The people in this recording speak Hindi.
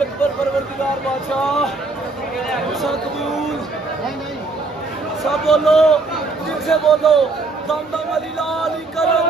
अकबर परवरदिगार बादशाह कबूल सब बोलो, दिल से बोलो, दम दम अली लाल करम।